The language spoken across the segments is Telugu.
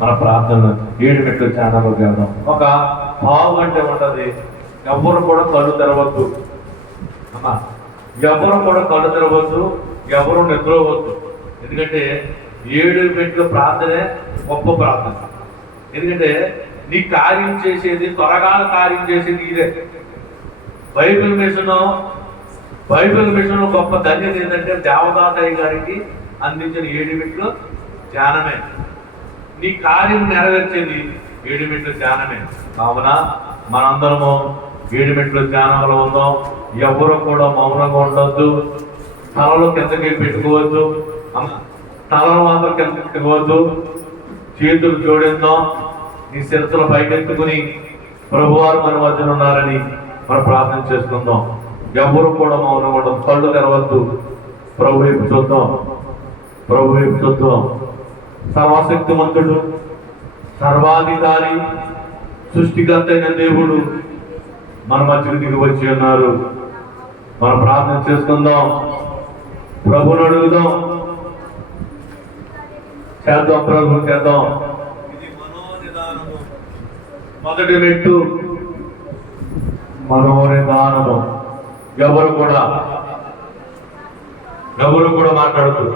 మన ప్రార్థన 7 మెట్లు ఛానల్ చేద్దాం. ఒక పావు గంట ఉంటుంది. ఎవరు కూడా కళ్ళు తెరవద్దు అమ్మా, ఎవరు కూడా కళ్ళు తెరవద్దు, ఎవరు నిద్రవద్దు. ఎందుకంటే 7 మెట్లు ప్రార్థనే గొప్ప ప్రార్థన. ఎందుకంటే నీ కార్యం చేసేది, త్వరగా కార్యం చేసేది ఇదే. బైబిల్ మిషన్ గొప్ప ధన్యత ఏంటంటే దేవదాతయ్య గారికి అందించిన 7 మెట్లు ధ్యానమే. నీ కార్యం నెరవేర్చేది 7 మెట్లు ధ్యానమే. కావున మనందరము 7 మెట్లు ధ్యానంలో ఉందాం. ఎవరు కూడా మౌనంగా ఉండొద్దు. తలలో కిందకి పెట్టుకోవద్దు, తలలో మాత్రం కిందకి పెట్టుకోవద్దు. చేతులు జోడిద్దాం. నీ శిరస్సుల పైకెత్తుకుని ప్రభువారు మన మధ్యన ఉన్నారని మనం ప్రార్థన చేసుకుందాం. ఎవరు కూడా మౌనంగా ఉండదు. కళ్ళు తెరవద్దు. ప్రభు వైపు చూద్దాం. సర్వశక్తిమంతుడు, సర్వాధికారి, సృష్టికర్త అయిన దేవుడు మన మధ్యకు దిగి వచ్చి ఉన్నారు. మనం ప్రార్థన చేసుకుందాం. ప్రభుని అడుగుదాం. ప్రభుని చేద్దాం. ఇది మనోనిదానము. మొదటి మెట్టు మనోనిదానము. ఎవరు కూడా మాట్లాడద్దు.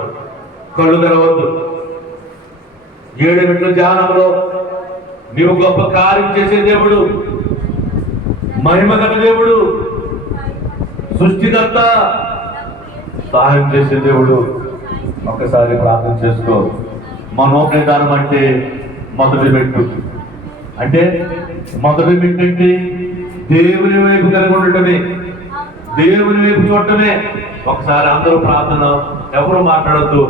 కళ్ళు తెరవద్దు. 7 మెట్ల ధ్యానంలో నీవు గొప్ప కార్యం చేసే దేవుడు, మహిమగల దేవుడు, సృష్టికర్త, సహాయం చేసే దేవుడు. ఒక్కసారి ప్రార్థన చేసుకో. మనోనిదానం అంటే మొదటి మెట్టు. అంటే దేవుని వైపు కలిగి ఉండటమే, దేవుని వైపు చూడటమే. ఒకసారి అందరూ ప్రార్థన, ఎవరు మాట్లాడద్దు.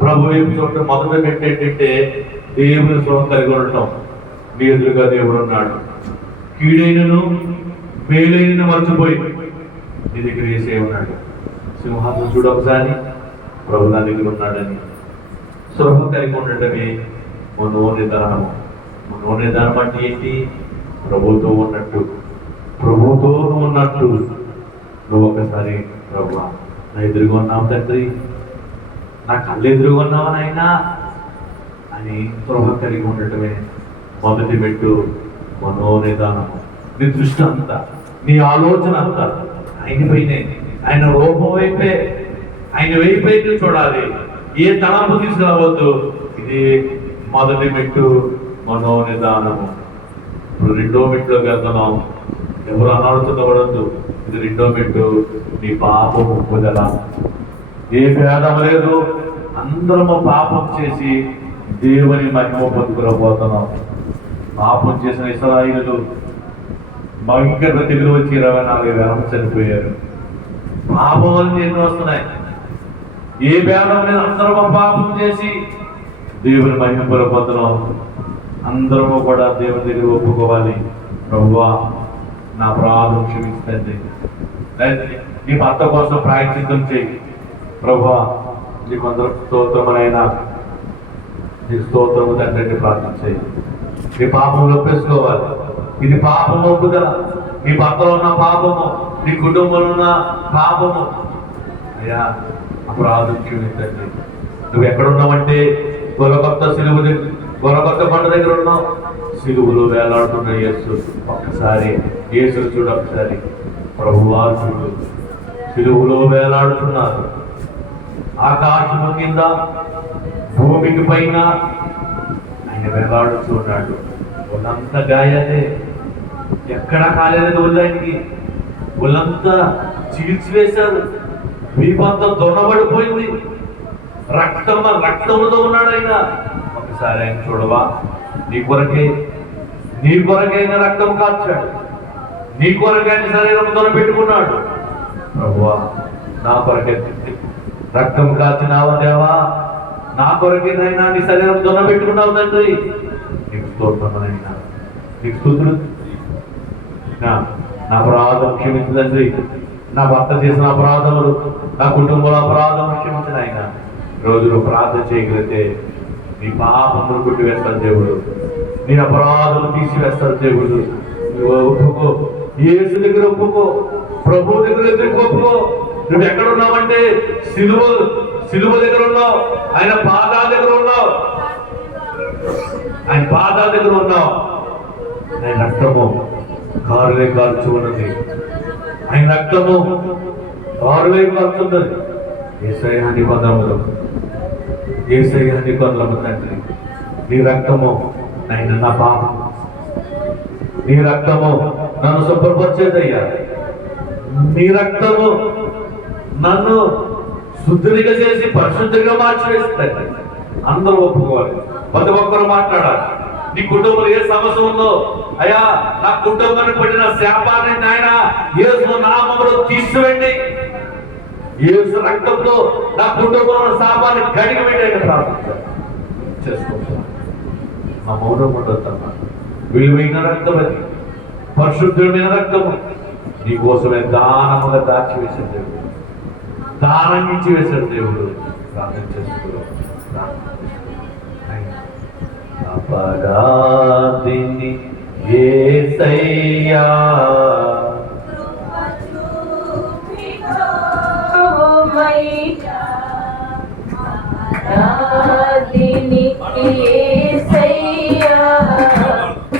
ప్రభు వైపు చూడటం మొదటి మెట్టు ఏంటంటే దేవుని స్వరం కలిగి ఉండటం. మీ ఎదురుగా దేవుడు ఉన్నాడు. కీడైనను మేలైన మర్చిపోయి నీ దగ్గర వేసే ఉన్నాడు. సింహాసనం చూడ ఒకసారి, ప్రభు నా దగ్గర ఉన్నాడని స్పృహ కలిగి ఉండటమే మనోనిదానం. మనోనిదానం అంటే ఏంటి? ప్రభుతో ఉన్నట్టు నువ్వు ఒకసారి ప్రభు నా ఎదురుగా ఉన్నావు తండ్రి, నా కళ్ళు ఎదురుగా ఉన్నావా నాయనా అని స్పృహ కలిగి ఉండటమే మొదటి మెట్టు మనోనిదానము. నీ దృష్టి అంతా, నీ ఆలోచన అంతా ఆయన పైనే, ఆయన రూపం వైపే, ఆయన వైపే చూడాలి. ఏ తలంపు తీసుకురావద్దు. ఇది మొదటి మెట్టు మనోనిదానము. ఇప్పుడు 2వ మెట్టులోకి వెళ్తున్నాం. ఎవరు అనాలోచించబడద్దు. ఇది 2వ మెట్టు నీ పాపం ఒప్పుదల. ఏ భేదం లేదు. అందరము పాపం చేసి దేవుని మహిమ పొందుకుపోతున్నాం. పాపం చేసిన ఇశ్రాయేలు భయంకర తెగులు వచ్చి 24,000 చనిపోయారు. పాపం వల్ల ఎన్నో వస్తున్నాయి. ఏ భేదం లేదు. అందరము పాపం చేసి దేవుని మహిమ పొందుతున్నాం. అందరము కూడా దేవుని దగ్గర ఒప్పుకోవాలి. ప్రభువా నా అపరాధం క్షమించండి. నీ భర్త కోసం ప్రాయశ్చిత్తం చేయి. ప్రభువా నీకు అందరూ స్తోత్రమునైనా, నీకు స్తోత్రము తండ్రి ప్రార్థన చేయి. నీ పాపంలో ఒప్పేసుకోవాలి. ఇది పాపం ఒప్పుదల. నీ భర్తలో ఉన్న పాపము, నీ కుటుంబంలో ఉన్న పాపము. అయ్యా అపరాధం క్షమించండి. నువ్వు ఎక్కడున్నావంటే గొలకొత్త బండ దగ్గర ఉన్నావు. సిలువలో వేలాడుతున్న యేసు. ఒక్కసారి యేసు చూడు. ఒకసారి ప్రభువా చూడు. సిలువలో వేలాడుతున్నారు. ఆకాశము కింద, భూమికి పైన ఆయన వేలాడుతూ ఉన్నాడు. ఒళ్ళంతా గాయాలే, ఎక్కడా కాలేదు. ఒళ్ళానికి ఒళ్ళంతా చీల్చివేశారు. వీపంతా దొరబడిపోయింది. రక్తంలో ఉన్నాడు ఆయన. ఒకసారి ఆయన చూడవా. నీ కొరకైనా రక్తం కాల్చాడు. నీ కొరకైన శరీరం పెట్టుకున్నాడు. ప్రభువా నా కొరకే రక్తం కాల్చినావా దేవా, నా కొరకేనైనా నీ శరీరం పెట్టుకున్నావు తండ్రి. నీకు స్తోత్రమునైనా, నీకు స్తుతులు. నా అపరాధం క్షమించు తండ్రి. నా భర్త చేసిన అపరాధములు, నా కుటుంబంలో అపరాధం క్షమించిన ఆయన. రోజులు ప్రార్థన చేయగలిగితే నీ పాపములు కొట్టివేస్తాడు దేవుడు. నీ అపరాధం తీసివేస్తాడు దేవుడు. నువ్వు ఒప్పుకో. యేసు దగ్గర ఒప్పుకో. ప్రభు దగ్గర ఒప్పుకో. నువ్వు ఎక్కడ ఉన్నావంటే సిలువ దగ్గర ఉన్నావు. ఆయన పాదాల దగ్గర ఉన్నావు. ఆయన పాదాల దగ్గర ఉన్నాం. ఆయన రక్తము కారులే కాల్చి ఉన్నది. ఆయన రక్తము కారులే కాల్చున్నది. యేసయ్య నీ పదములు, యేసయ్య నీ కొందరము తండ్రి. నీ రక్తము నాయన నా పాపం, నీ రక్తము నన్ను శుభ్రపరిచేదయ్యా. నీ రక్తము నన్ను శుద్ధిగా చేసి పరిశుద్ధిగా మార్చివేస్తుంది. అందరూ ఒప్పుకోవాలి, ప్రతి ఒక్కరు మాట్లాడాలి. నీ కుటుంబంలో ఏ సమస్య ఉందో, అయ్యా నా కుటుంబానికి పడిన శాపాన్ని నాయన యేసు నామములో తీసివేయండి, యేసు రక్తంతో నా కుటుంబంలో శాపాన్ని కడిగి వేయండి ప్రార్థన చేసుకుంటాను. నా మౌనం ఉండొద్దమ్మా. విలువైన రక్తం అది, పరిశుద్ధమైన రక్తము నీకోసమే దానముగా దాచివేసిన దేవుడు, దానం నుంచి వేసిన దేవుడు. ప్రార్థన చేసుకున్నాం. అపరాధిని యేసయ్యా, అపరాధిని యేసయ్యా,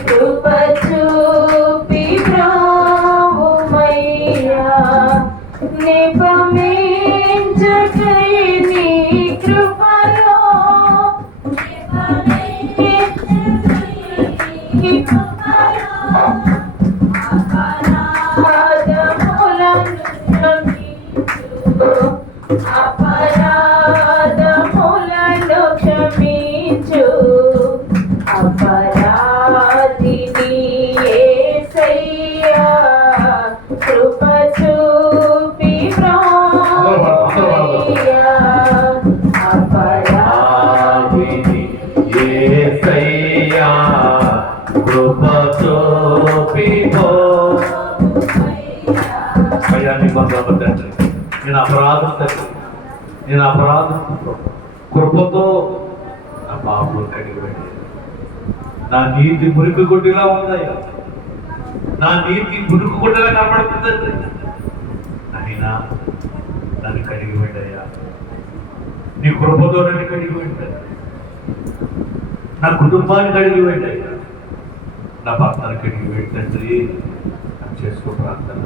కృప చూపి బ్రోవుమయ్యా, నిపమించకై నీ కృపలో, అపరాధములను క్షమించు. అపరాధిని యేసయ్యా, కృప చూపి బ్రోవుమయ్యా, అపరాధిని యేసయ్యా, కృప చూపి అయ్యా నీ బంధువులు తండ్రి. నేను అపరాధం తండ్రి, నేను అపరాధం కృపతో నా పాపం కడిగి పెట్టాను. నా నీతి మురికి కొట్టిలా ఉందయ్యా, నా నీతి మురికి కొట్టిలా కనబడుతుందండి. అయినా నన్ను కడిగి పెట్టాయా, నీ కృపతో నన్ను కడిగి పెట్టాను. నా కుటుంబాన్ని కడిగి పెట్టాయా, నా భర్తను కడిగి పెట్టండి. చేసుకో ప్రార్థన.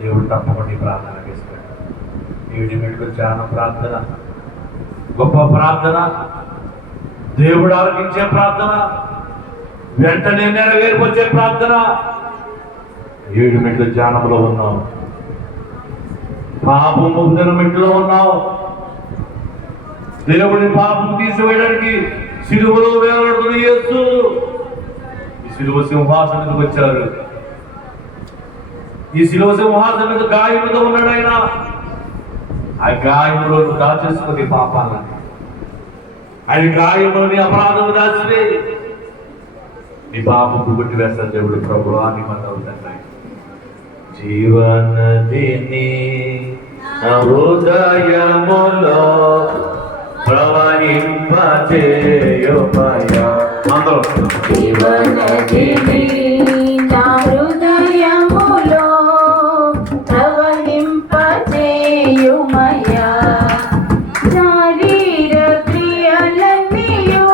దేవుడు తప్పకుండా ప్రార్థన చేస్తాడు. దేవుడి మెడికల్ చాలా ప్రార్థన, గొప్ప ప్రార్థన, దేవుడు ఆలకించే ప్రార్థన, వెంటనే నెరవేర్పొచ్చే ప్రార్థన. 7 మెట్ల ధ్యానంలో ఉన్నావు, పాపం ముగ్గున మెట్లో ఉన్నావు. దేవుడి పాపం తీసివేయడానికి సిలువలో వేలాడుతున్న యేసు ఈ సిలువ సింహాసనానికి వచ్చారు. ఈ సిలువ సింహాసనం మీద గాయం మీద ఉన్నాడు ఆయన. ఆ గాయంలో దాచేసుకుని పాపాలని, ఆయన గాయంలోని అపరాధం దాచివే నీ పాపం గుట్టి వేస్తాడు దేవుడు. ప్రభు అని మన జీవనదిని నా హృదయములో ప్రవహింపచేయుమయ్యా. అందరూ జీవనదిని నా హృదయములో ప్రవహింపచేయుమయ్యా, శరీర క్రియలన్నీయు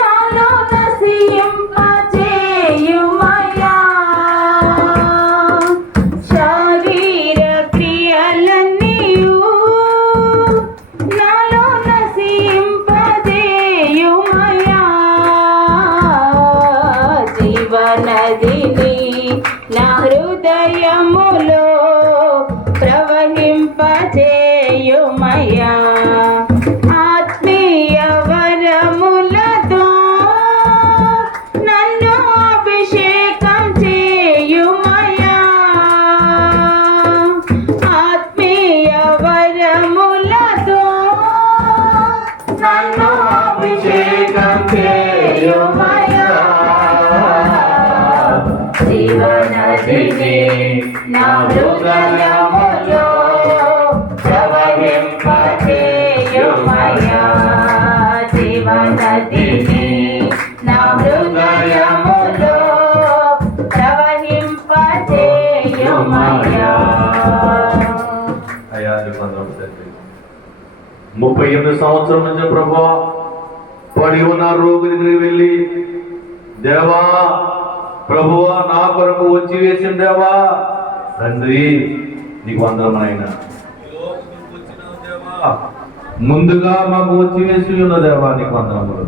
నాలో నశింపచేయుమయ్యా, శరీర క్రియలన్నీయు నాలో నశింపచేయుమయ్యా, జీవనదిని నా హృదయములో ప్రవహింపచేయుమయ్యా, ఆత్మీయ వరములతో నన్ను అభిషేకం చేయుమయ్యా, ఆత్మీయ వరములతో నన్ను అభిషేకం చేయుమయ్యా, జీవనదిని నా హృదయములో ప్రవహింపచేయుమయ్యా, జీవనదిని నా హృదయములో ప్రవహింపచేయుమయ్యా. అయ్యా నీ వందనాలు తండ్రి. 38 సంవత్సరం నుంచి ప్రభువా పడి ఉన్న రోగి దగ్గరికి వెళ్ళి, దేవా ప్రభువా నా కొరకు వచ్చి వేసిన దేవా తండ్రి నీకు వందనం నాయన. ముందుగా మాకు వచ్చి వేసి ఉన్న దేవా నీకు వందనములు,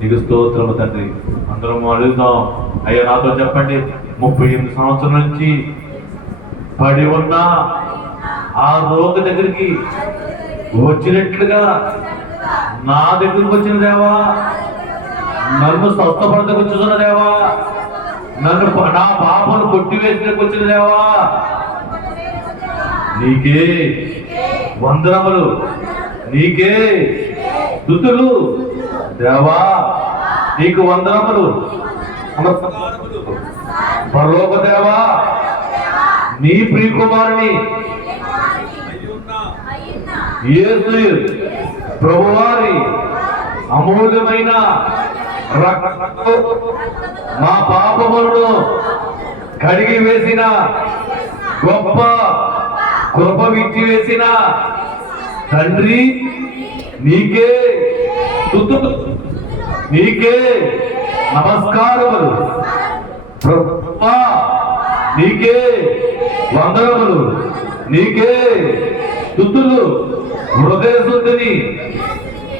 నీకు స్తోత్రము తండ్రి. అందరం అడుగుతాం, అయ్యా నాతో చెప్పండి, 38 సంవత్సరం నుంచి పడి ఉన్న ఆ రోగి దగ్గరికి వచ్చినట్లుగా నా దగ్గరికి వచ్చిన దేవా, నన్ను స్వస్థపడతకు వచ్చిన దేవా, నన్ను నా పాపను కొట్టివేసినకు వచ్చిన దేవా నీకే వందనములు, నీకే స్తుతులు దేవా, నీకు వందనములు. పరలోక దేవా, నీ ప్రియకుమారుని యేసు ప్రభువారి అమూల్యమైన రక్తంతో మా పాపములను కడిగి వేసిన గొప్ప కృప విచ్చి వేసిన తండ్రి నీకే స్తుతులు, నీకే నమస్కారములు ప్రభువా, నీకే వందనములు, నీకే స్తుతులు. హృదయ శుద్ధిని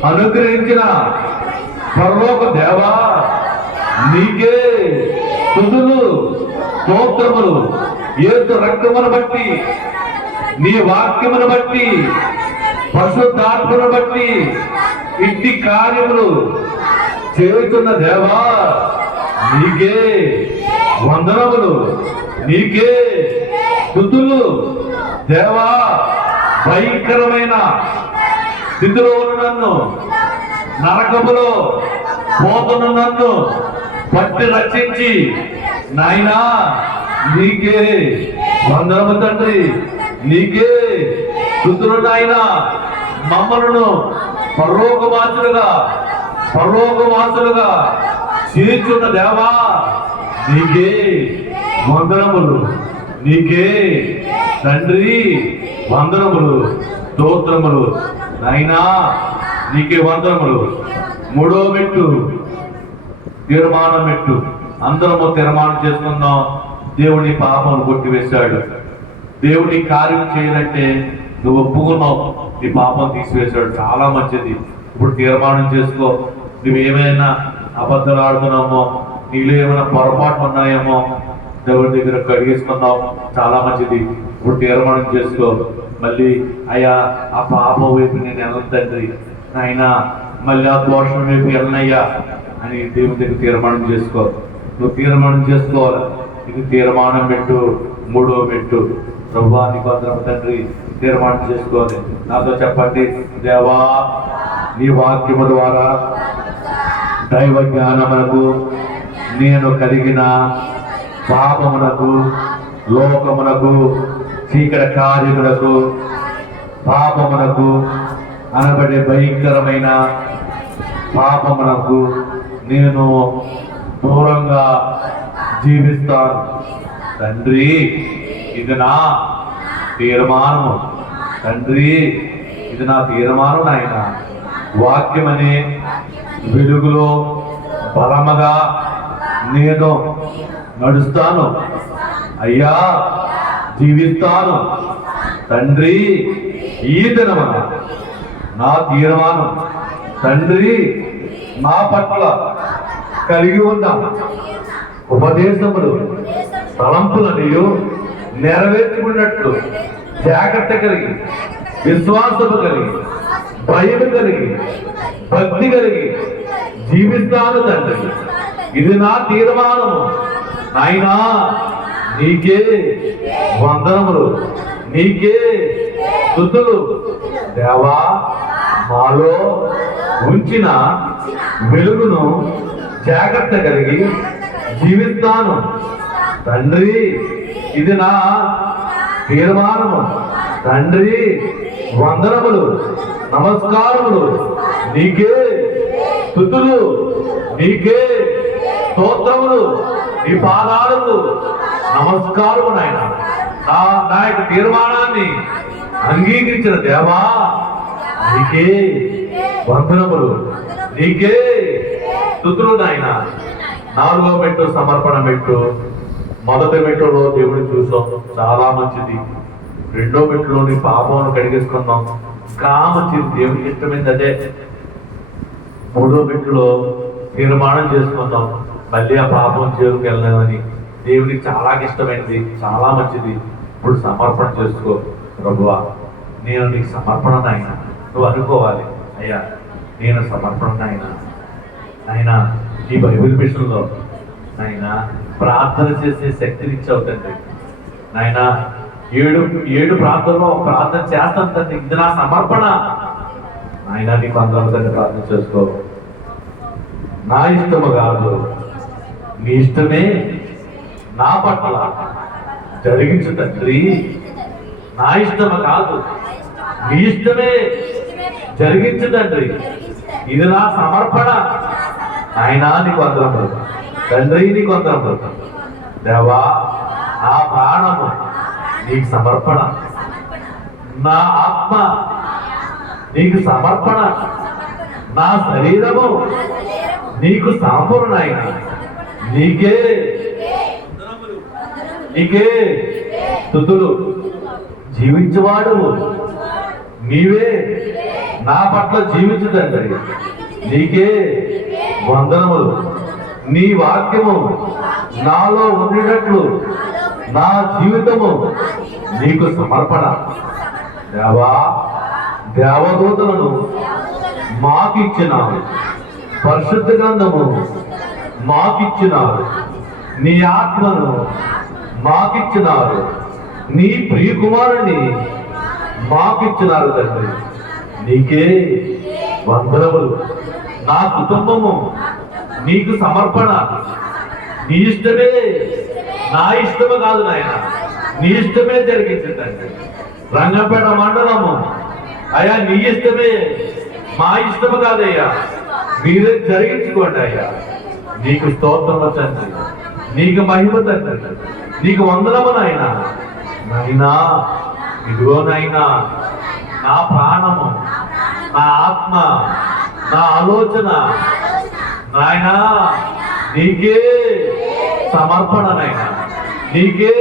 అనుగ్రహించిన పరలోక దేవా నీకే స్తుతులు స్తోత్రములు. యేసు రక్తమును బట్టి, నీ వాక్యమును బట్టి, పరిశుద్ధాత్మను బట్టి ఇట్టి కార్యములు చేస్తున్న దేవా నీకే వందనములు, నీకే స్తుతులు దేవా. భయంకరమైన స్థితిలో ఉన్న నన్ను, నరకములో పోతున్న నన్ను పట్టి రక్షించి నాయనా నీకే వందనము తండ్రి, నీకే స్తుతులు నాయనా. మమ్మలను పరలోకవాసులుగా చేర్చున్న దేవా నీకే వందనములు, నీకే తండ్రి వందనములు స్తోత్రములు నాయనా, నీకే వందనములు. 3వ మెట్టు తీర్మానం మెట్టు. అందరము తీర్మానం చేసుకుందాం. దేవుని పాపను కొట్టివేశాడు. దేవుని కార్యం చేయాలంటే నువ్వు ఒప్పుకున్నావు, నీ పాపం తీసివేశాడు, చాలా మంచిది. ఇప్పుడు తీర్మానం చేసుకో. నువ్వేమైనా అబద్ధాలు ఆడుతున్నామో, నీలో ఏమైనా పొరపాటు ఉన్నాయేమో దేవుడి దగ్గర కడిగేసుకున్నావు, చాలా మంచిది. ఇప్పుడు తీర్మానం చేసుకో. మళ్ళీ అయ్యా ఆ పాపం వైపు నేను వెళ్ళను తండ్రి, నాయన మళ్ళీ ఆ దోషం వైపు వెళ్ళనయ్యా అని దేవుడి దగ్గర తీర్మానం చేసుకో. నువ్వు తీర్మానం చేసుకోవాలి. ఇది తీర్మానం పెట్టు. 3వ పెట్టు. ప్రభువా నీకు వందనము తండ్రి, తీర్మానం చేసుకోవాలి. నాతో చెప్పండి, దేవా నీ వాక్యము ద్వారా దైవ జ్ఞానమునకు నేను కలిగిన పాపమునకు, లోకమునకు, చీకటి కార్యములకు, పాపమునకు అనబడే భయంకరమైన పాపమునకు నేను దూరంగా జీవిస్తాను తండ్రి. ఇది నా తీర్మానము తండ్రి, ఇది నా తీర్మానం నాయన. వాక్యమనే వెలుగులో బలముగా నేను నడుస్తాను అయ్యా, జీవిస్తాను తండ్రి. ఈ దినమున నా తీర్మానం తండ్రి నా పట్ల కలిగి ఉన్న ఉపదేశములు, తలంపులను నెరవేర్చుకున్నట్లు జాగ్రత్త కలిగి, విశ్వాసము కలిగి, భయం కలిగి, భక్తి కలిగి జీవిస్తాను తండ్రి. ఇది నా తీర్మానము నాయనా. నీకే వందనములు, నీకే స్తుతులు దేవా. మాలో ఉంచిన వెలుగును జాగ్రత్త కలిగి జీవిస్తాను తండ్రి. ఇది నా తీర్మానము తండ్రి. వందనములు, నమస్కారములు నీకే, స్తుతులు నీకే, స్తోత్రములు నీ పాదాలకు నమస్కారము నాయన. నా యొక్క తీర్మానాన్ని అంగీకరించిన దేవా నీకే వందనములు, నీకే స్తుతులు నాయన. 4వ మెట్టు సమర్పణ మెట్టు. మొదటి మెట్టులో దేవుడిని చూసాం, చాలా మంచిది. 2వ మెట్టులోని పాపమును కడిగేసుకుందాం, ఇంకా మంచిది, దేవుడికి ఇష్టమైంది అదే. 3వ మెట్టులో తీర్మానం చేసుకుందాం, మళ్ళీ ఆ పాపం చేరుకు వెళ్ళలేమని. దేవుడికి చాలా ఇష్టమైనది, చాలా మంచిది. ఇప్పుడు సమర్పణ చేసుకో. ప్రభువా, నేను నీకు సమర్పణ నాయన. నువ్వు అనుకోవాలి, అయ్యా నేను సమర్పణ నాయన. ఆయన ఈ బైబిల్ మిషన్లో నాయన ప్రార్థన చేసే శక్తిని ఇచ్చావు తండ్రి. నాయన 7 ప్రార్థనలో ఒక ప్రార్థన చేస్తాను తండ్రి, ఇది నా సమర్పణ. నాయన నీకు అందరూ తండ్రి ప్రార్థన చేసుకో. నా ఇష్టము కాదు, నీ ఇష్టమే నా పట్ల జరిగించు తండ్రి. నా ఇష్టము కాదు, నీ ఇష్టమే జరిగించు తండ్రి. ఇది నా సమర్పణ. ఆయన నీకు వందనములు తండ్రి, నీకు వందనములు. దేవా, నా ప్రాణము నీకు సమర్పణ, నా ఆత్మ నీకు సమర్పణ, నా శరీరము నీకు సంపూర్ణ. ఆయన నీకే నీకే స్తుతులు. జీవించువాడు నీవే, నా పట్ల జీవించు తండ్రి. నీకే వందనములు. నీ వాక్యము నాలో ఉండేటట్లు నా జీవితము నీకు సమర్పణ. దేవా, దేవదూతలను మాకిచ్చినావు, పరిశుద్ధ గ్రంథము మాకిచ్చినారు, నీ ఆత్మను మాకిచ్చినారు, నీ ప్రియకుమారుని మాకిచ్చినారు తండ్రి. నీకే వందనములు. నా కుటుంబము నీకు సమర్పణ. నీ ఇష్టమే, నా ఇష్టము కాదు నాయన, నీ ఇష్టమే జరిగించండి. రంగంపేట మండలము అయ్యా, నీ ఇష్టమే, మా ఇష్టము కాదయ్యా, మీరే జరిగించుకోండి అయ్యా. నీకు స్తోత్రము తండ్రి, నీకు మహిమ తండ్రి, నీకు వందనము నాయన. నాయనా, ఇదిగో నాయనా, నా ప్రాణము, నా ఆత్మ, నా ఆలోచన నాయనా నీకే సమర్పణ. నాయన నీకే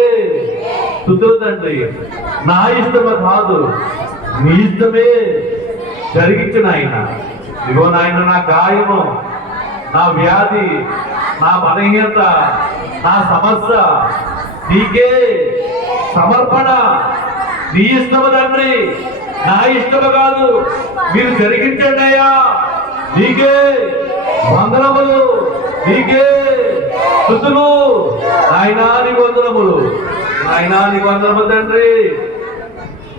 స్తుతులు తండ్రి. నా ఇష్టము కాదు, నీ ఇష్టమే జరిగించిన ఆయన. ఇదిగో నాయన, నా గాయము, నా వ్యాధి, నా బలహీనత, నా సమస్య నీకే సమర్పణ. నీ ఇష్టము తండ్రి, నా ఇష్టము కాదు, మీరు జరిగించండి అయ్యా. నీకే వందనములు, నీకే స్తుతులు. నాయనా నీకు వందనములు, నాయనా నీకు వందనములు తండ్రి.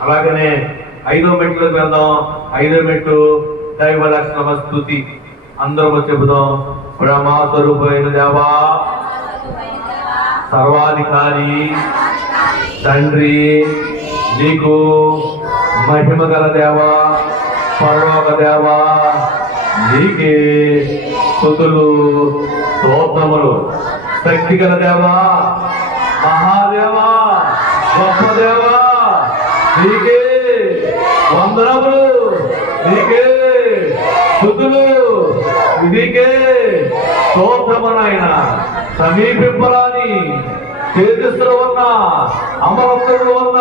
అలాగనే 5వ మెట్టులోకి వెళ్దాం. 5వ మెట్టు దైవ లక్షణ స్తుతి. అందరూ చెబుదాం. బ్రహ్మ స్వరూపమైన దేవా, సర్వాధికారి తండ్రి, నీకు మహిమ గల దేవా, పరలోక దేవా, నీకే స్తుతులు, స్తోత్రములు. శక్తి గల దేవా, మహాదేవా, గొప్ప దేవా, నీకే వందనములు, నీకే స్తుతులు, నీకే స్తోత్రము. నాయన సమీపింపరాని తేజస్సులో ఉన్న, అమరత్వంలో ఉన్న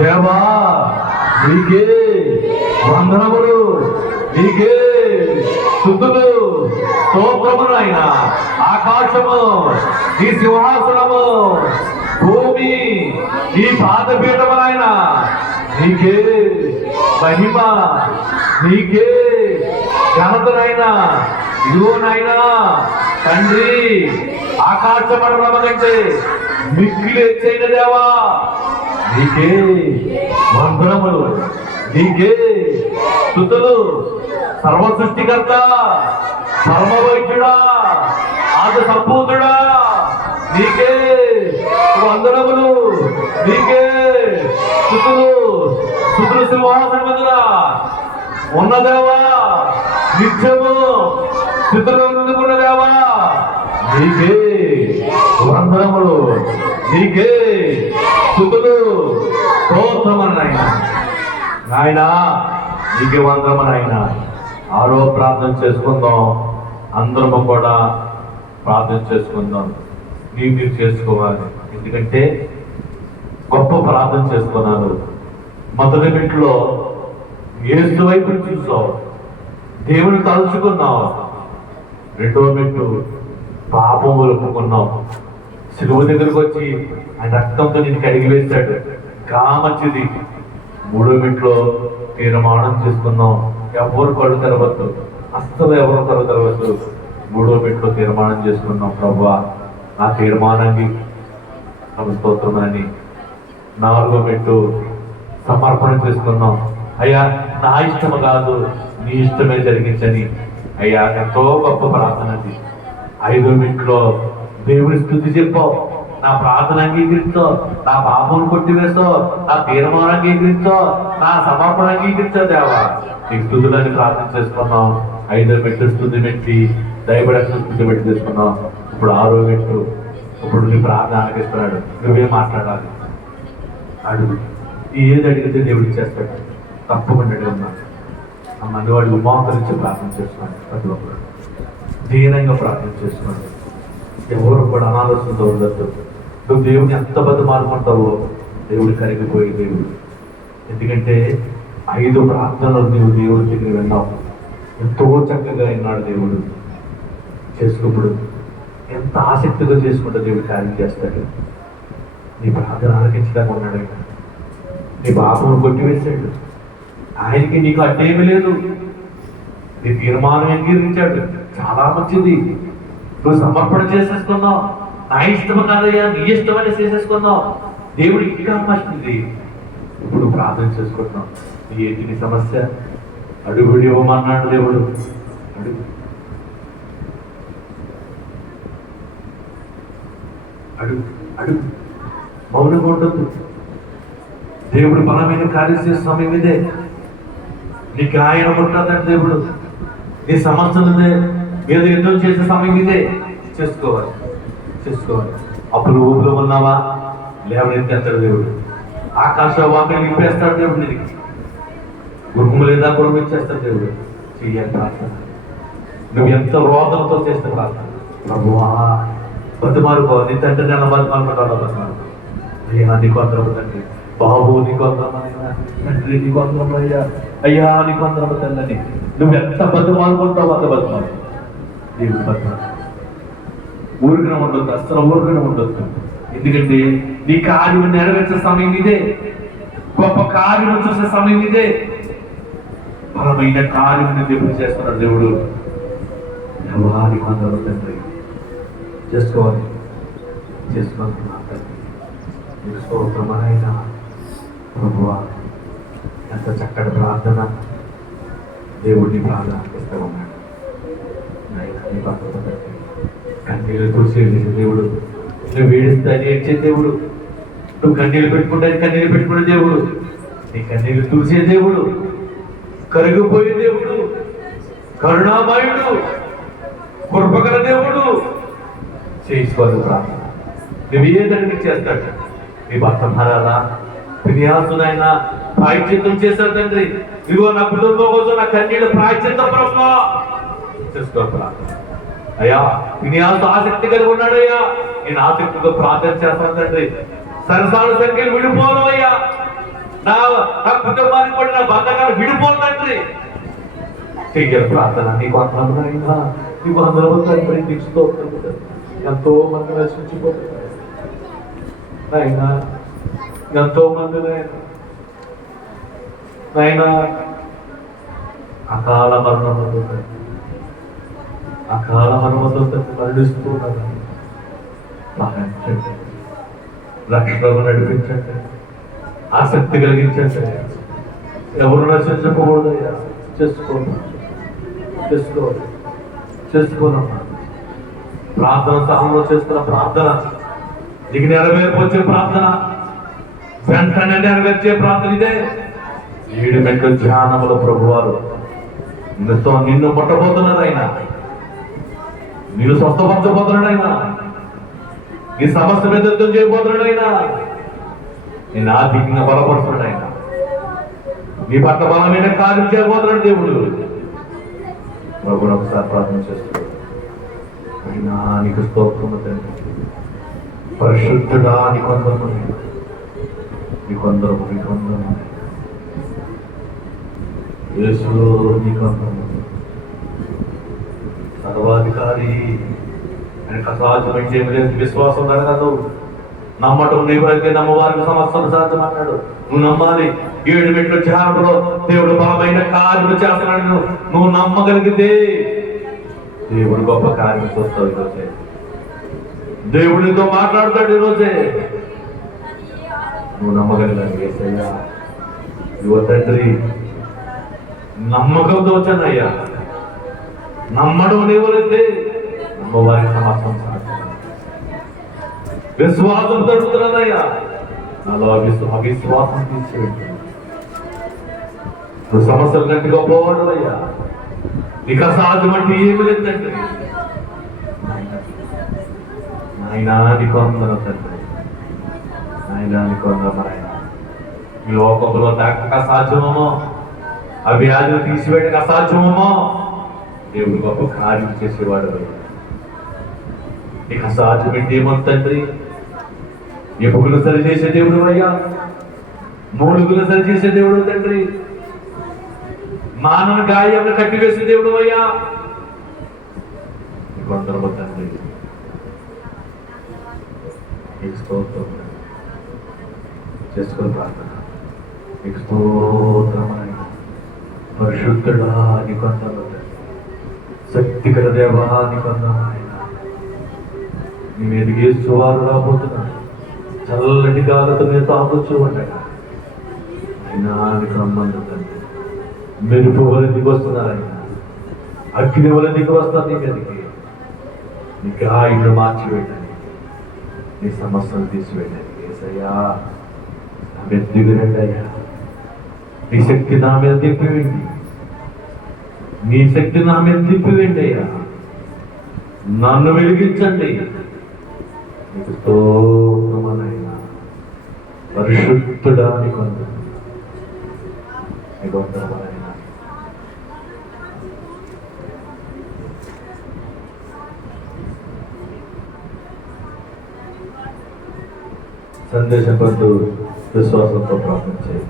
దేవా, నీకే వందనములు, నీకే స్తుతులు, స్తోత్రము. నాయన ఆకాశము నీ సింహాసనము, భూమి నీ పాదపీఠము. నాయన నీకే మహిమ, నీకే ఘనతనైనా. ఇదిగో నాయనా తండ్రి, ఆకాశ మండలం కంటే మిక్కిలి ఎత్తైన దేవా, నీకే వందనములు, నీకే స్తుతులు. సర్వ సృష్టికర్త, పరమ వైద్యుడా, ఆది సంపూర్ణుడా, నీకే వందనములు, నీకే స్తుతులు. స్తుతులు సింహాసనం మీద ఉన్న దేవా, నిత్యము స్థితిలో నిలుకున్న దేవా, నీకే వందనములు, నీకే స్తుతులు, స్తోత్రము. నాయన నాయనా నీకే వందనము. నాయన ఆరో ప్రార్థన చేసుకుందాం. అందరము కూడా ప్రార్థన చేసుకుందాం. మీరు చేసుకోవాలి. ఎందుకంటే గొప్ప ప్రార్థన చేసుకున్నాను. మొదటి మెట్టులో యేసు వైపు చూసావు, దేవుని తలుచుకున్నావు. రెండో మెట్టు పాపం ఒప్పుకున్నావు. సిలువ దగ్గరకు వచ్చి ఆయన రక్తంతో నేను కడిగి వేశాడు, ఇంకా మంచిది. మూడో మెట్లో తీర్మానం చేసుకున్నాం, ఎవరు కళ్ళు తెరవద్దు, అస్సలు ఎవరు కళ్ళు తెరవద్దు. మూడో మెట్లో తీర్మానం చేసుకున్నాం, ప్రభువా నా తీర్మానాన్ని స్తోత్రమని. నాలుగో మెట్టు సమర్పణ చేసుకున్నాం, అయ్యా నా ఇష్టము కాదు నీ ఇష్టమే జరిగించని. అయ్యా ఎంతో గొప్ప ప్రార్థన అది. ఐదో మెట్లో దేవుని స్తుతి చెప్పావు, నా ప్రార్థన అంగీకరించో, నా పాపం కొట్టివేసో, నా తీర్మానం అంగీకరించో, నా సమర్పణ అంగీకరించో దేవా. నీకు స్తుతులని ప్రార్థన చేసుకున్నాం. ఐదో మెట్టు స్తుతి పెట్టి దయబడేసిన స్తుతి పెట్టి చేసుకున్నాం. ఇప్పుడు ఆరో మెట్టు, ఇప్పుడు నీ ప్రార్థన ఆలకిస్తున్నాడు, నువ్వే మాట్లాడాలి. అడుగు, ఏది అడిగితే దేవుడు చేస్తాడు. తప్పకుండా అడుగున్నా. ఆ మనవాళ్ళు మోకరించి ప్రార్థన చేసుకోండి. ప్రతి ఒక్కరు దీనంగా ప్రార్థన చేసుకోండి. ఎవరు కూడా అనాలోచనతో ఉండద్దు. నువ్వు దేవుని ఎంత బతిమాలుకుంటావో దేవుడు కరిగిపోయే దేవుడు. ఎందుకంటే 5 ప్రార్థనలు నీవు దేవుడి దగ్గర విన్నావు. ఎంతో చక్కగా విన్నాడు దేవుడు. చేసుకుప్పుడు ఎంత ఆసక్తిగా చేసుకుంటే దేవుడు కార్యం చేస్తాడు. నీ ప్రార్థన ఆలకించడానికి ఉన్నాడు. నీ పాపను కొట్టివేశాడు. ఆయనకి నీకు అడ్డేమీ లేదు. నీ తీర్మానం అంగీకరించాడు, చాలా మంచిది. నువ్వు సమర్పణ చేసేసుకున్నావు. నా ఇష్టం కాదయ్యా నీ ఇష్టం అని చేసేసుకున్నావు. దేవుడు ఇంకా మంచిది. ఇప్పుడు ప్రార్థన చేసుకుంటున్నాం. ఏంటి నీ సమస్య? అడుగుడి ఇవ్వమన్నాడు దేవుడు. అడుగు, అడుగు, అడుగు. మౌనంగా ఉండొద్దు. దేవుడు బలమైన కార్యం చేసే సమయం ఇదే. నీకు ఆయన ఉంటుందంటే దేవుడు నీ సమస్యలదే మీద యుద్ధం చేసే సమయం ఇదే. చేసుకోవాలి, చేసుకోవాలి. అప్పుడు ఊపిలో ఉన్నావా, లేవనెత్తేస్తాడు దేవుడు. ఆకాశ వాక్యం నింపేస్తాడు దేవుడు. నీకు గురుము లేదా గురుము ఇచ్చేస్తాడు దేవుడు. చెయ్యాలి ప్రార్థన. నువ్వు ఎంత రోదంతో చేస్తే ప్రార్థన. ప్రభువా బతిమారుకో, నీ తండ్రి నేను బతిమారుకుంటాను. బతిమారు అయ్యా నీకు అందరము తండ్రి, బాబు నీకు అందరమైనా తండ్రి, నీకు అందరమయ్యా, అయ్యా నీకు అందరము తండ్రి. నువ్వు ఎంత బతిమారుకుంటావు అంత బతిమారు. దేవుడు బతిమారు. ఊరికనే ఉండొద్దు, అసలు ఊరికనే ఉండొద్దు. ఎందుకంటే నీ కార్యం నెరవేర్చే సమయం ఇదే. గొప్ప కార్యం చూసే సమయం ఇదే. బలమైన కార్యం దేవుడు చేస్తున్నాడు దేవుడు. ఎవరికి అందరూ తండ్రి చేసుకోవాలి, చేసుకుంటున్నా స్తోత్రమైన ప్రభువా. ఎంత చక్కటి ప్రార్థన. దేవుడిని ప్రార్థన ఇస్తూ ఉన్నాడు. కన్నీళ్ళు తుడిచేది దేవుడు. నువ్వు ఏడిస్తే ఏడ్చే దేవుడు. నువ్వు కన్నీళ్ళు పెట్టుకుంటే కన్నీళ్ళు పెట్టుకునే దేవుడు. నీ కన్నీళ్ళు తుడిచే దేవుడు. కరిగిపోయే దేవుడు. కరుణామయుడు, కృపగల దేవుడు. చేసుకోవాలి ప్రార్థన. నువ్వు ఏదడికి చేస్తాడు. నీ భర్త మారాలా, విన్యాసునైనా ప్రాయశ్చిత్తం చేశాడు తండ్రి. ఇదిగో నా కుటుంబం కోసం నా కన్నీళ్ళు ప్రాయశ్చిత్తం ప్రభు చేసుకో ప్రార్థన. అయ్యా విన్యాసు ఆసక్తి కలిగి ఉన్నాడు. అయ్యా నేను ఆసక్తితో ప్రార్థన చేస్తాను తండ్రి. సరసాల సంఖ్యలు విడిపోను అయ్యా. నా కుటుంబానికి కూడా నా బంధకాలు విడిపోను తండ్రి. చెయ్యాలి ప్రార్థన. నీకు అందరమైనా, నీకు అందరూ తండ్రి. నీకు ఎంతో మంది నశించిపోతున్నారు నాయనా, ఎంతో మంది నాయనా అకాల మరణంతో మరణిస్తున్నారు. రక్షణకు నడిపించండి, ఆసక్తి కలిగించండి. ఎవరు నశించకూడదయ్యా. చేసుకోనమ్మా. ప్రార్థన స్థానంలో చేస్తున్న ప్రార్థన నీకు నెరవేర్పు వచ్చే ప్రార్థన, వెంటనే నెరవేర్చే ప్రార్థన ఇదే. 7 మెట్ల ధ్యానముల ప్రభువారు నిన్ను ముట్టబోతున్నాడు. ఆయన నిన్ను స్వస్థపరచబోతున్నాడు. ఆయన నీ సమస్య మీద యుద్ధం చేయబోతున్నాడు. ఆయన నిన్ను ఆర్థికంగా బలపరుస్తున్నాడు. ఆయన నీ పట్ల బలమైన కార్యం చేయబోతున్నాడు దేవుడు. ప్రభుని ఒకసారి ప్రార్థన చేస్తూ, అయినా నీకు స్తోత్రము తండ్రి, పరిశుద్ధుడా నీకు వందనము, నీకు వందనము, నీకు వందనము, యేసు నీకు వందనము. సర్వాధికారి ఆయనకు అసాధ్యమైన ఏమి లేదు. విశ్వాసం జరగదు, నమ్మటం నీవైతే నమ్మవారికి సమస్యలు సాధ్యం అన్నాడు. నువ్వు నమ్మాలి. 7 మెట్ల ధ్యానంలో దేవుడు బలమైన కార్యము చేస్తున్నాడు. నువ్వు నమ్మగలిగితే దేవుడు గొప్ప కార్యం చూస్తావు. ఈరోజే దేవుడితో మాట్లాడతాడు. ఈరోజే నువ్వు నమ్మగలిగాను. యేసయ్యా యువ తండ్రి, నమ్మకంతో వచ్చానయ్యా. నమ్మడం నీవైతే నమ్మవారికి సమస్తం సాధ్యం. విశ్వాసం తడుపుతున్నానయ్యా, నాలో అవిశ్వాసం తీసివేయండి. నువ్వు సమస్యలు కంటే గొప్పవాడు అయ్యా, నీకు అసాధ్యం అంటే ఏమి లేదండి. నాయనా నీకు వందనం తండ్రి, నాయనా నీకు వందనం. ఆయన ఈ లోకంలో డాక్టర్కి అసాధ్యమో, ఆ వ్యాధులు తీసివేయడానికి అసాధ్యమో, దేవుడు గొప్ప కార్యం చేసేవాడు అయ్యా. నీకు అసాధ్యం అంటే ఏమో తండ్రి. ఎప్పుగులు సరిచేసే దేవుడు అయ్యా, మూడుగులు సరిచేసే దేవుడు తండ్రి, మానవ గాయాలను కట్టివేసే దేవుడు అయ్యా. నీకు వందనము తండ్రి, నీకు స్తోత్రం. చేసుకుని ప్రార్థన. నీకు స్తోత్రం ఆయన, పరిశుద్ధుడా నీకు వందనము తండ్రి, శక్తిగల దేవా నీకు వందనము ఆయన. నీ మీదకి యేసువారు రాబోతున్నాడు. చల్లటి గాలతో నేను తాగొచ్చు ఉండగా అయినా నీకు రమ్మను తండ్రి. మెరుపు వల్ల దిగి వస్తున్నారు ఆయన, అగ్ని వల్ల దిగి వస్తారు నీ మీదకి. నీ గాయములు మార్చివేయండి, నీ సమస్యలు తీసివేయండి. యేసయ్యా నా మీద దిగురండి అయ్యా. నీ శక్తి నా మీద తిప్పివేయండి, నీ శక్తి నా మీద తిప్పివేయండి అయ్యా. నన్ను వెలిగించండి. నీకు స్తోత్రమనైనా, పరిశుద్ధుడా నీకు వందనం, నీకు వందనమనైనా. సందేశం పట్టు విశ్వాసంతో ప్రార్థన చేయి,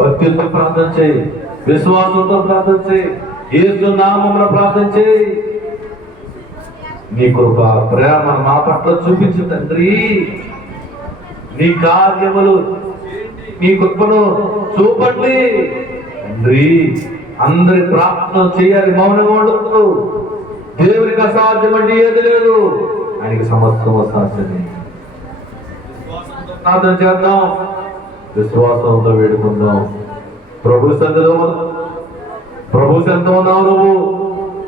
భక్తితో ప్రార్థన చేయి, విశ్వాసంతో ప్రార్థన చేయి, యేసు నామమున ప్రార్థన చేయి. నీ కృప ప్రేమ మా పట్ల చూపించు తండ్రి. నీ కార్యములు, నీ కృపను చూపండి తండ్రి. అందరి ప్రార్థన చేయాలి, మౌనంగా ఉండదు. దేవునికి అసాధ్యం అంటే ఏది లేదు, ఆయనకి సమస్తం అసాధ్యమే. ప్రార్థన చేద్దాం, విశ్వాసంతో వేడుకుందాం. ప్రభు సన్నిధిలో ఎంత ఉన్నావు నువ్వు?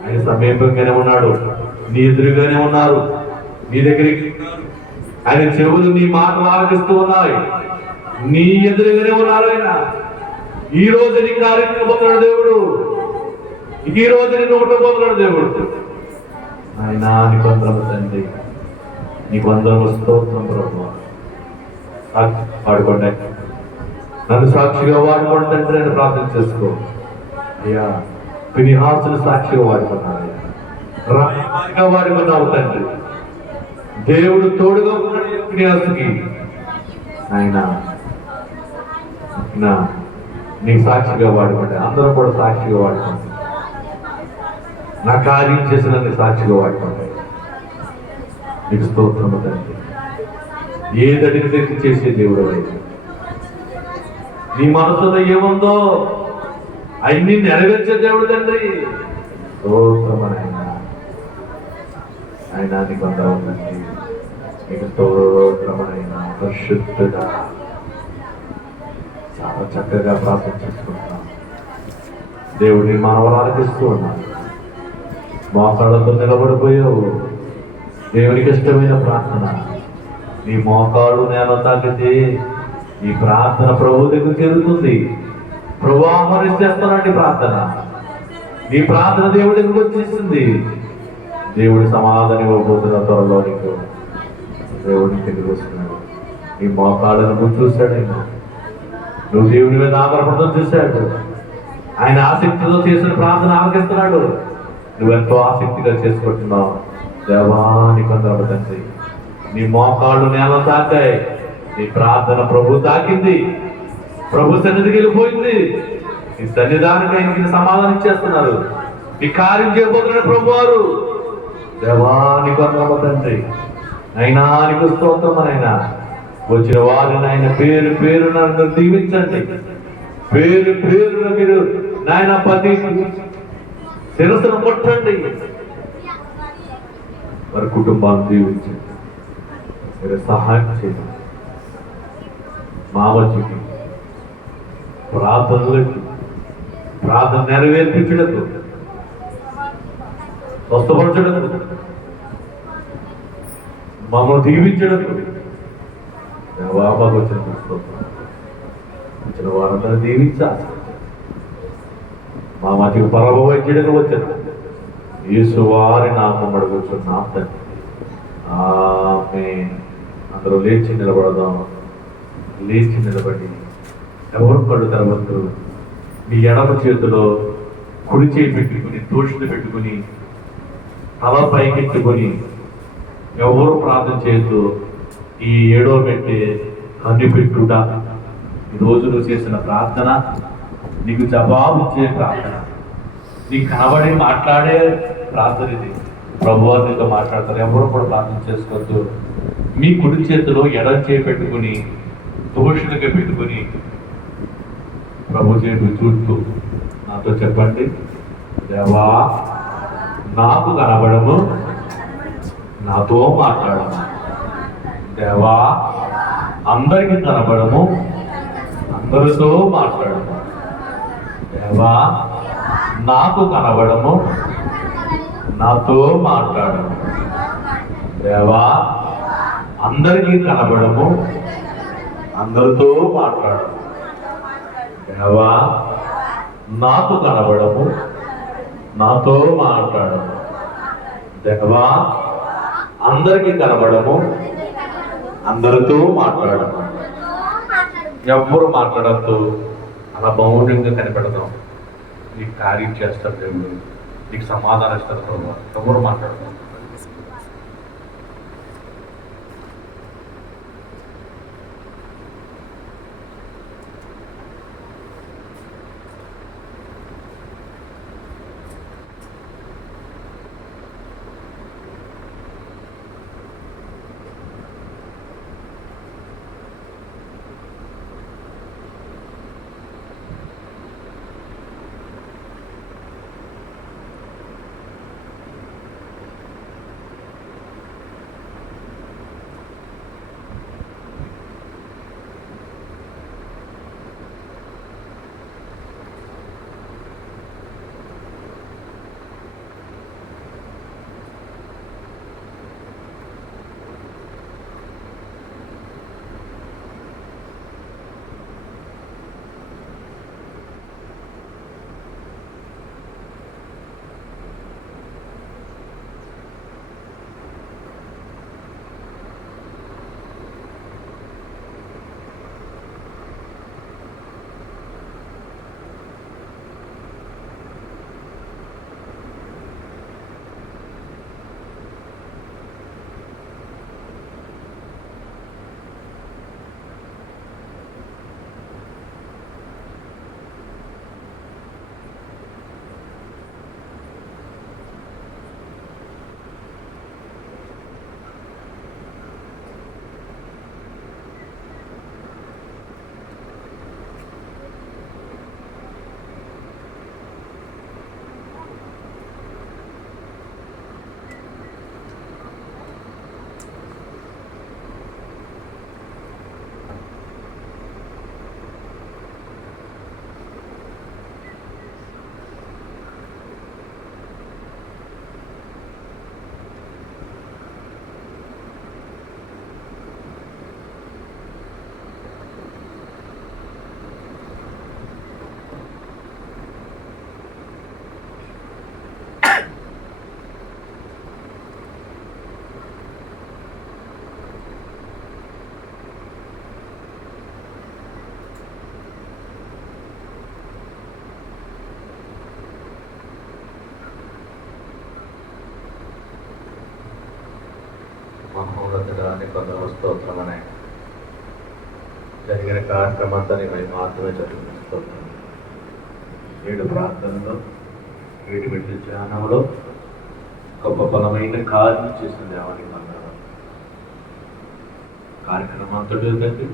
ఆయన సమీపంగానే ఉన్నాడు, నీ ఎదురుగానే ఉన్నారు, నీ దగ్గరికి ఆయన చెవులు నీ మాటలు ఆలకిస్తూ ఉన్నాయి, నీ ఎదురుగానే ఉన్నారు. ఆయన ఈ రోజు నీ కార్యం పోతున్నాడు దేవుడు, ఈ రోజు నిన్ను ఉండబోతున్నాడు దేవుడు. ఆయన నీకు వందనము తండ్రి, నీకు వందనము స్తోత్రం ప్రభు. వాడుకోండి, నన్ను సాక్షిగా వాడుకోండి తండ్రి అని ప్రార్థన చేసుకో అయ్యా. ఫినిహాసును సాక్షిగా వాడుకున్నాడు, రాయబారిగా వాడుకున్నావు తండ్రి. దేవుడు తోడుగా ఉన్నాడు ఫినిహాసుకి. ఆయన నీ సాక్షిగా వాడుకోండి, అందరూ కూడా సాక్షిగా వాడుకోండి. నా కార్యం చేసిన నీ సాక్షిగా వాడుకోండి. నీకు స్తోత్రము తండ్రి. ఏదడిని తెచ్చి చేసే దేవుడు అయితే నీ మనసులో ఏముందో అన్ని నెరవేర్చే దేవుడు తండ్రి. స్తోత్రమైన ఆయన నీకు ఉందండి. నీకు స్తోత్రమైన పరిశుద్ధుడా. చాలా చక్కగా ప్రార్థన చేసుకుంటున్నాం. దేవుడిని మనవరాలకిస్తూ ఉన్నాను. మోకాళ్ళతో నిలబడిపోయావు. దేవునికి ఇష్టమైన ప్రార్థన. నీ మోకాళ్ళు నేను తాకితే ఈ ప్రార్థన ప్రభు దగ్గర చేరుతుంది. ప్రభు ఆహ్వానిస్తేస్తానండి ప్రార్థన. నీ ప్రార్థన దేవుడి దగ్గర వచ్చేసింది. దేవుడి సమాధానం ఇవ్వబోతున్న త్వరలో నీకు దేవుడిని తిరిగి వస్తున్నాడు. నీ మోకాళ్ళను నువ్వు చూశాడు ఆయన. నువ్వు దేవుడి మీద ఆధారపడడం చూశాడు. ఆయన ఆసక్తితో చేసిన ప్రార్థన ఆలకిస్తున్నాడు. నువ్వెంతో ఆసక్తిగా చేసుకుంటున్నావు. దేవానికి వందనాలు తండ్రి. నీ మోకాళ్ళు నేల తాకాయి. నీ ప్రార్థన ప్రభు తాకింది. ప్రభు సన్నిధికి వెళ్ళిపోయింది. నీ సన్నిధానికి ఆయనకి సమాధానం ఇచ్చేస్తున్నారు. నీ కార్యం చేయబోతున్న ప్రభు వారు. దేవానికి వందనాలు తండ్రి. అయినా నీకు స్తోత్రం అయినా వచ్చిన వారిని ఆయన పేరు పేరున దీవించండి. పేరు పేరున మీరు నాయన పది శిరస్సును కొట్టండి. వారి కుటుంబాన్ని దీవించండి. మీరు సహాయం చేయండి. మా మధ్యకి ప్రార్థనలకు ప్రార్థన నెరవేర్పించడకు స్వస్థపరచడకు మమ్మల్ని దీవించడకు వచ్చిన వచ్చిన వారందరూ దీవించాలి. మా మధ్యకు పరభవించడానికి వచ్చిన యేసు వారి నామం అడుగుచున్నాం తండ్రి. ఆమేన్. అందరూ లేచి నిలబడదాం. లేచి నిలబడి ఎవరు కళ్ళు తెరవద్దు. మీ ఎడమ చేతిలో కుడి చేయి పెట్టుకుని దోషులు పెట్టుకుని తల పైకెత్తుకొని ఎవరు ప్రార్థన చేయొద్దు. ఈ ఏడో పెట్టి కన్ను పెట్టుట ఈరోజు నువ్వు చేసిన ప్రార్థన, నీకు జవాబు ఇచ్చే ప్రార్థన, నీకు కనబడి మాట్లాడే ప్రార్థన. ఇది ప్రభువు నీతో మాట్లాడతారు. ఎవరు కూడా ప్రార్థన చేసుకోవద్దు. మీ కుడి చేతిలో ఎడమ చేయి పెట్టుకుని దోషులుగా పెట్టుకుని ప్రభు చేతులు చూస్తూ నాతో చెప్పండి, దేవా నాకు కనబడము, నాతో మాట్లాడము. దేవా అందరికీ కనబడము, అందరితో మాట్లాడము. దేవా నాకు కనబడము, నాతో మాట్లాడము. దేవా అందరికీ కనబడము, అందరితో మాట్లాడము. దేవా నాకు కనబడము, నాతో మాట్లాడము. దేవా అందరికీ కనబడము, అందరితో మాట్లాడము. ఎవ్వరు మాట్లాడద్దు. అలా మౌనంగా కనిపెడదాం. నీకు కార్యం చేస్తారు దేవుడు, నీకు సమాధానం ఇస్తారు ప్రభు. ఎవరు మాట్లాడదాం. మహోన్నతుడాన్ని కొందరు స్తోత్రమనే జరిగిన కార్యక్రమంతా మేము మాత్రమే జరుగుతుంది. 7 ప్రార్థనలో 7 బిడ్డల ధ్యానంలో గొప్ప బలమైన కార్యం చేసిన దేవానికి వందనాలు. కార్యక్రమం అంతటి తండ్రి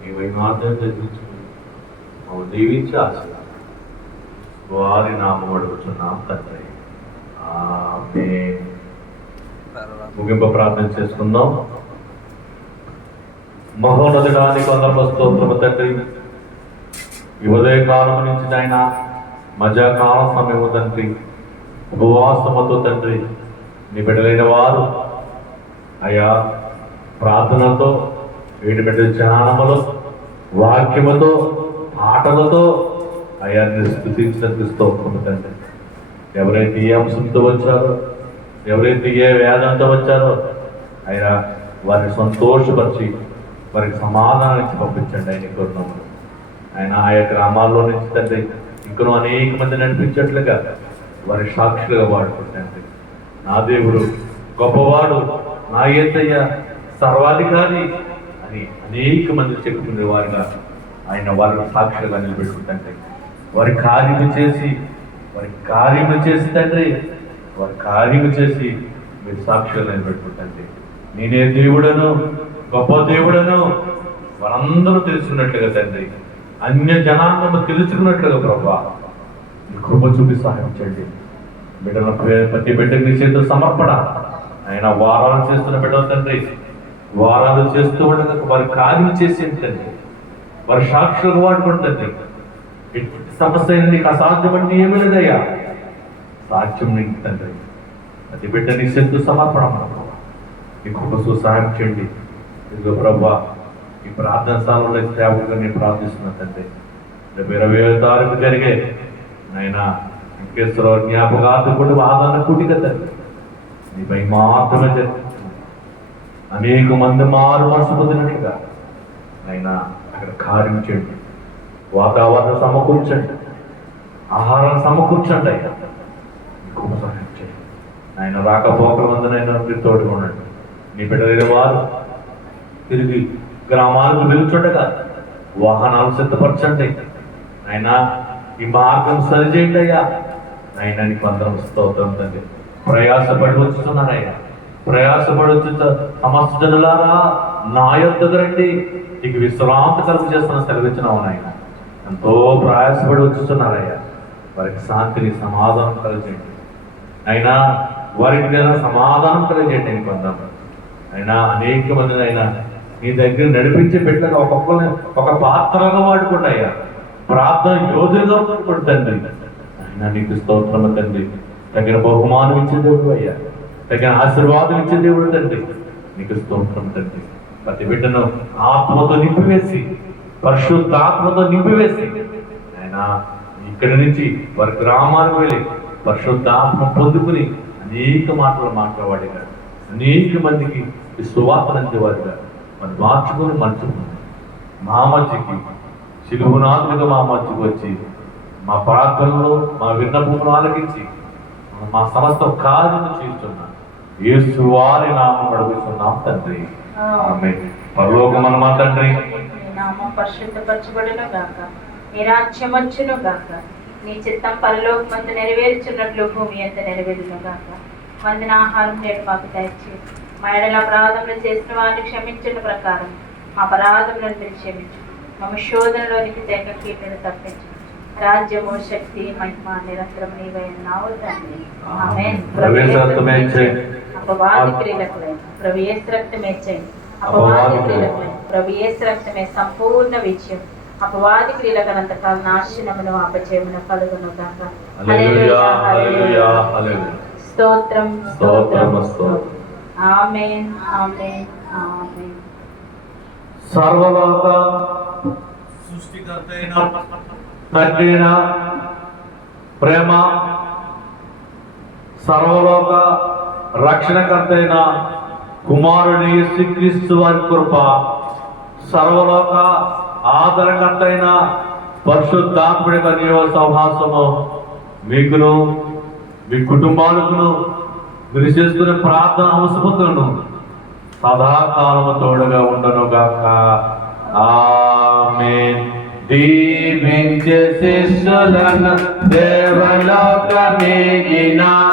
మేము మాత్రమే జరిగించుకుని మమ్మల్ని దీవించి ఆశీర్వాదాలు వారి నామం అడుగుతున్నాం తండ్రి. ఆమేన్. ముగింపు ప్రార్థన చేసుకుందాం. మహోన్నతుడానికి వందనములు స్తోత్రము తండ్రి. ఈ ఉదయకాలం నుంచి నాయన మధ్యాకాలం సమయము తండ్రి ఉపవాసముతో తండ్రి నీ బిడ్డలైన వారు అయా ప్రార్థనతో 7 బిడ్డల ధ్యానములో వాక్యముతో ఆటలతో అయా స్తుతించినందుకు స్తోత్రము తండ్రి. ఎవరైతే ఏ అంశంతో వచ్చారో, ఎవరైతే ఏ వేదంతో వచ్చారో ఆయన వారిని సంతోషపరిచి వారికి సమాధానం ఇచ్చి పంపించండి. ఆయన కోరుతున్నాము ఆయన ఆయా గ్రామాల్లో నుంచి తండ్రి ఇంకనూ అనేక మంది నడిపించట్లుగా వారి సాక్షులుగా వాడుకుంటండి. నా దేవుడు గొప్పవాడు, నా యేసయ్య సర్వాధికారి అని అనేక మంది చెప్పుకునే వారిగా ఆయన వారిని సాక్షులుగా నిలబెట్టుకుంటండి. వారి కార్యము చేసి తండ్రి వారి కార్యము చేసి మీరు సాక్షులు నిలబెట్టుకుంటండి. నేనే దేవుడను, గొప్ప దేవుడను వారందరూ తెలుసుకున్నట్లుగా తండ్రి, అన్య జనాంగము తెలుసుకున్నట్లుగా ప్రభా మీ కృప చూపి సహాయించండి. బిడ్డల ప్రతి బిడ్డకి నీ చేతులు సమర్పణ. ఆయన వారాలు చేస్తున్న బిడ్డలు తండ్రి, వారాలు చేస్తూ ఉండగా వారి కార్యం చేసి తండ్రి వారి సాక్షులుగా వాడుకుంటుంది. సమస్య నీకు అసాధ్యమని ఏమీ లేదయ్యా, సాధ్యం నీకు తండ్రి. ప్రతి బిడ్డ నీ చేతులు సమర్పణ నీ కృప సహాయం చేయండి. ఇదిగో ప్రభా ఈ ప్రార్థన స్థానంలో సేవకులుగా నేను ప్రార్థిస్తున్నా తండ్రి. రేపు 20వ తారీఖు జరిగే నాయనా వెంకటేశ్వర జ్ఞాపకార్థం కూడా ఆదరణ కూటిక తండ్రి నీపై మాత్రమే జరుగుతుంది. అనేక మంది మారు మనసు పొందినట్లుగా అయినా అక్కడ కార్యం చేయండి. వాతావరణం సమకూర్చండి, ఆహారం సమకూర్చండి. అయ్యా కృప సహాయం చేయండి. ఆయన రాకపోకల మందునైనా మీరు తోడుగా ఉండండి. నీ బిడ్డలైన వారు తిరిగి గ్రామాలకు వెళ్తుండగా వాహనాలు సిద్ధపరచండి. ఆయన ఈ మార్గం సరిచేయండి అయ్యా. ఆయన నీకు అందరం స్తోత్రం తండ్రి. ప్రయాసపడి వచ్చుతున్నారయ్యా, ప్రయాసపడి వచ్చి సమస్త జనులారా నా యొద్దకు రండి, నీకు విశ్రాంతి కలుగు చేస్తున్న సెలవిచ్చినావు నాయన. ఎంతో ప్రయాసపడి వచ్చుతున్నారయ్యా. వారికి శాంతిని సమాధానం కలిగేయండి అయినా, వారికి సమాధానం కలిగేయండి. నీకు అందరం అయినా అనేక మందిని అయినా నీ దగ్గర నడిపించి పెట్టగా ఒక్కొక్కరిని ఒక పాత్రగా వాడుకోండి అయ్యా. ప్రార్థన యోధులుగా వాడుకోండి తండ్రి. అయినా నీకు స్తోత్రము తండ్రి. తగిన బహుమానం ఇచ్చే దేవుడు అయ్యా, తగిన ఆశీర్వాదం ఇచ్చే దేవుడు తండ్రి. నీకు స్తోత్రం తండ్రి. ప్రతి బిడ్డను ఆత్మతో నింపివేసి, పరిశుద్ధాత్మతో నింపివేసి ఆయన ఇక్కడి నుంచి వారి గ్రామాలకు వెళ్ళి పరిశుద్ధాత్మ పొందుకుని అనేక మాటలు మాట్లాడేవాడిగా, అనేక మందికి ఈ సువార్తను అందేవాడిగా మరి మార్చుకొని మా మధ్యకి శిలువునాథులుగా మా మధ్యకి వచ్చి మా ప్రార్థనలో మా విన్నపమును ఆలకించి మా సమస్త కార్యము చేస్తున్నా యేసు వారి నామం అడుగుతున్నాం తండ్రి. ఆమేన్. పరలోకమన్న మా తండ్రి, నీ నామం పరిశుద్ధపరచబడును గాక, నీ రాజ్యం వచ్చును గాక, నీ చిత్తం పరలోకమందు నెరవేర్చున్నట్లు భూమి అంత నెరవేరును గాక. వందిన ఆహారం నేడు మాకు దయచేసి, మా ఎడల అపరాధములు చేసిన వారిని క్షమించిన ప్రకారం మా అపరాధములను మీరు క్షమించు. మమ్మ శోధనలోనికి తెగ కీడును తప్పించు. రాజ్యము, శక్తి, మహిమ నిరంతరం నీవై ఉన్నావు తండ్రి. ఆమేన్. అపవాది క్రియలకులైన ప్రభు యేసు రక్తమే చేయండి. అపవాది క్రియలకులైన ప్రభు యేసు రక్తమే సంపూర్ణ విజయం. అపవాది క్రియలకనంతకాల నాశనమును అపజయమును కలుగును గాక. హల్లెలూయా, హల్లెలూయా, హల్లెలూయా. స్తోత్రం, స్తోత్రం, స్తోత్రం. ఆమేన్, ఆమేన్, ఆమేన్. సర్వలోక సృష్టికర్తైన తండ్రిన ప్రేమ, సర్వలోక రక్షణకర్తైన కుమారుని యేసుక్రీస్తు వారి కృప, సర్వలోక ఆదరణకర్తైన పరిశుద్ధాత్ముడి కన్యవ సహవాసము మీకును మీ కుటుంబాలకును మీరు చేసుకునే ప్రార్థన అవసరతలను సదాకాలము తోడుగా ఉండును గాక. ఆమేన్. దీవించే శిష్యులను దేవలోకమేగిన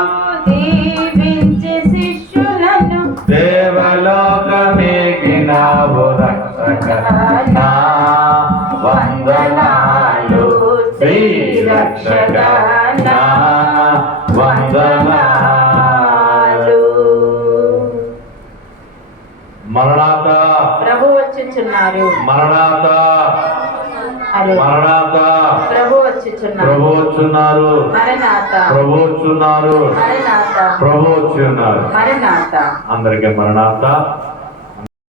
దీవించే శిష్యులను దేవలోకమేగిన ఓ రక్షక నా వందనాలు, శ్రీ రక్షక నా వందనాలు. మరణాత ప్రభు వచ్చుచున్నారు. మరణాత హలో. మరణాత ప్రభు వచ్చుచున్నారు. ప్రభు వచ్చున్నారు. మరణాత ప్రభు వచ్చున్నారు. మరణాత ప్రభు వచ్చున్నారు. మరణాత. అందరికీ మరణాత.